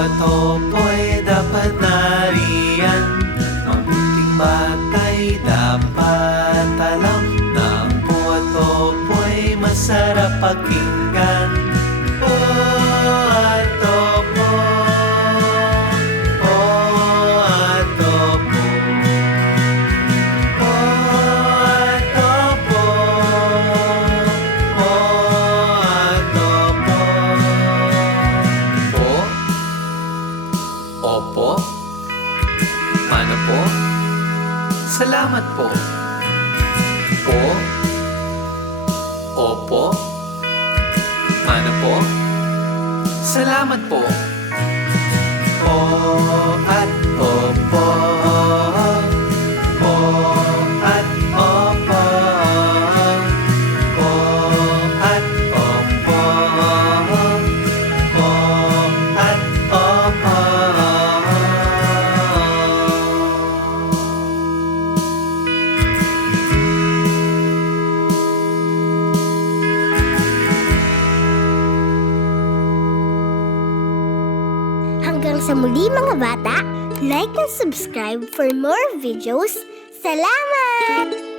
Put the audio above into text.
at opo'y dapat nariyan. Mabuting bata'y dapat alam na ang po at opo'y masarap pakinggan. Po at opo, po at opo, po at opo, po at opo. Po, opo, ano po? Salamat po. Po, opo, ano po? Salamat po. Po at opo, po at opo, po at opo, po at opo. Hanggang sa muli mga bata, like and subscribe for more videos. Salamat!